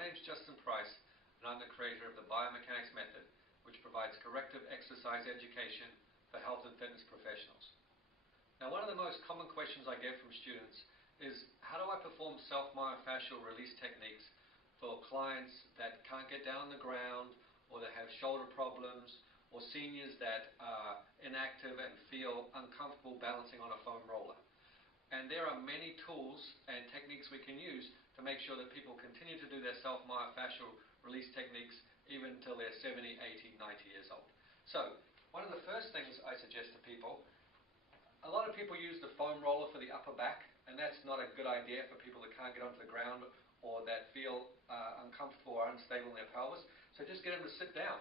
My name is Justin Price, and I'm the creator of the biomechanics method, which provides corrective exercise education for health and fitness professionals. Now, one of the most common questions I get from students is, how do I perform self-myofascial release techniques for clients that can't get down on the ground, or that have shoulder problems, or seniors that are inactive and feel uncomfortable balancing on a foam roller? And there are many tools and techniques we can use to make sure that people continue to do their self-myofascial release techniques even until they're 70, 80, 90 years old. So, one of the first things I suggest to people, a lot of people use the foam roller for the upper back, and that's not a good idea for people that can't get onto the ground or that feel uncomfortable or unstable in their pelvis. So just get them to sit down.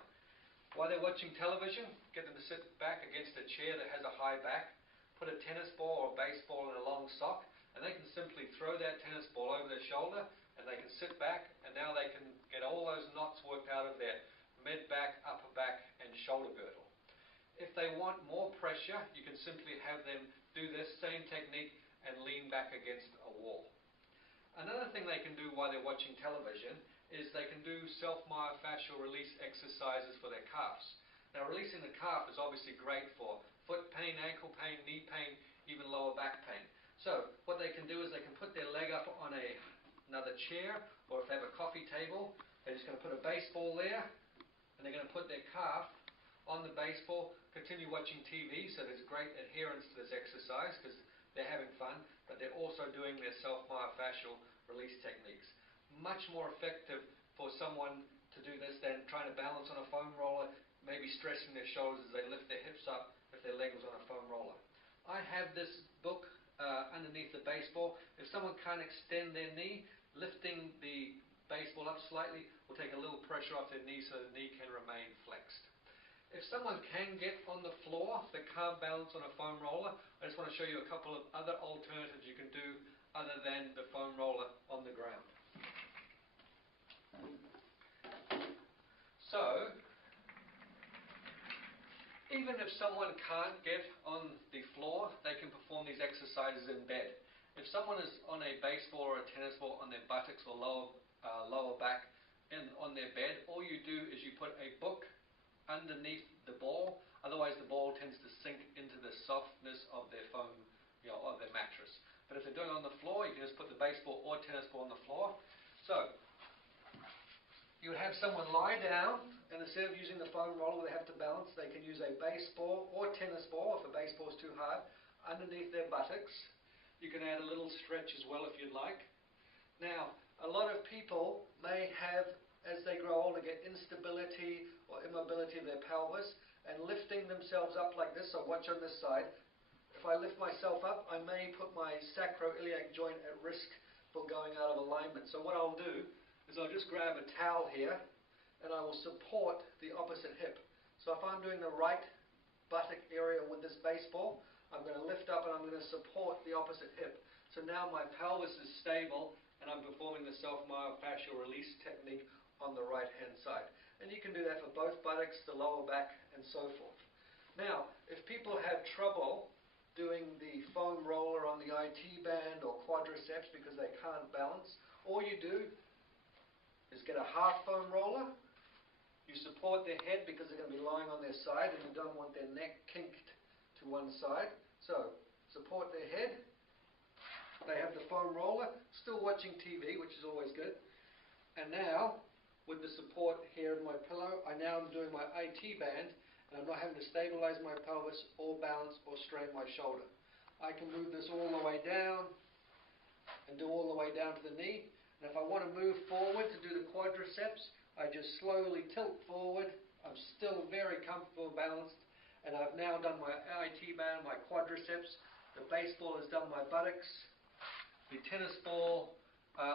While they're watching television, get them to sit back against a chair that has a high back. Put a tennis ball or baseball in a long sock, and they can simply throw that tennis ball over their shoulder, and they can sit back, and now they can get all those knots worked out of their mid-back, upper back, and shoulder girdle. If they want more pressure, you can simply have them do this same technique and lean back against a wall. Another thing they can do while they're watching television is they can do self-myofascial release exercises for their calves. Now, releasing the calf is obviously great for foot pain, ankle pain, knee pain, even lower back pain. So what they can do is they can put their leg up on another chair, or if they have a coffee table, they're just going to put a baseball there, and they're going to put their calf on the baseball, continue watching TV, so there's great adherence to this exercise because they're having fun, but they're also doing their self-myofascial release techniques. Much more effective for someone to do this than trying to balance on a foam roller, maybe stressing their shoulders as they lift their hips up if their leg was on a foam roller. I have this book underneath the baseball. If someone can't extend their knee, lifting the baseball up slightly will take a little pressure off their knee so the knee can remain flexed. If someone can get on the floor but can't balance on a foam roller, I just want to show you a couple of other alternatives you can do other than the foam roller on the ground. So, even if someone can't get on the floor, they can perform these exercises in bed. If someone is on a baseball or a tennis ball on their buttocks or lower back and on their bed, all you do is you put a book underneath the ball. Otherwise, the ball tends to sink into the softness of their foam, of their mattress. But if they're doing it on the floor, you can just put the baseball or tennis ball on the floor. So, you would have someone lie down, and instead of using the foam roller where they have to balance, they can use a baseball or tennis ball, if a baseball is too hard, underneath their buttocks. You can add a little stretch as well if you'd like. Now, a lot of people may have, as they grow older, get instability or immobility of their pelvis, and lifting themselves up like this, so watch on this side. If I lift myself up, I may put my sacroiliac joint at risk for going out of alignment. So what I'll do is I'll just grab a towel here, and I will support the opposite hip. So if I'm doing the right buttock area with this baseball, I'm going to lift up and I'm going to support the opposite hip. So now my pelvis is stable, and I'm performing the self-myofascial release technique on the right-hand side. And you can do that for both buttocks, the lower back, and so forth. Now, if people have trouble doing the foam roller on the IT band or quadriceps because they can't balance, all you do is get a half foam roller. You support their head because they're going to be lying on their side, and you don't want their neck kinked to one side. So, support their head. They have the foam roller, still watching TV, which is always good. And now, with the support here of my pillow, I now am doing my IT band, and I'm not having to stabilize my pelvis or balance or strain my shoulder. I can move this all the way down and do all the way down to the knee. And if I want to move forward to do the quadriceps, I just slowly tilt forward. I'm still very comfortable and balanced, and I've now done my IT band, my quadriceps. The baseball has done my buttocks. The tennis ball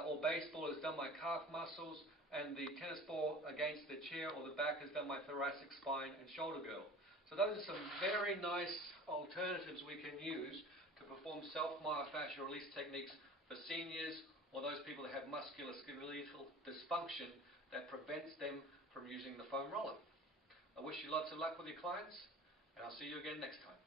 or baseball has done my calf muscles, and the tennis ball against the chair or the back has done my thoracic spine and shoulder girdle. So those are some very nice alternatives we can use to perform self-myofascial release techniques for seniors or those people that have musculoskeletal dysfunction that prevents them from using the foam roller. I wish you lots of luck with your clients, and I'll see you again next time.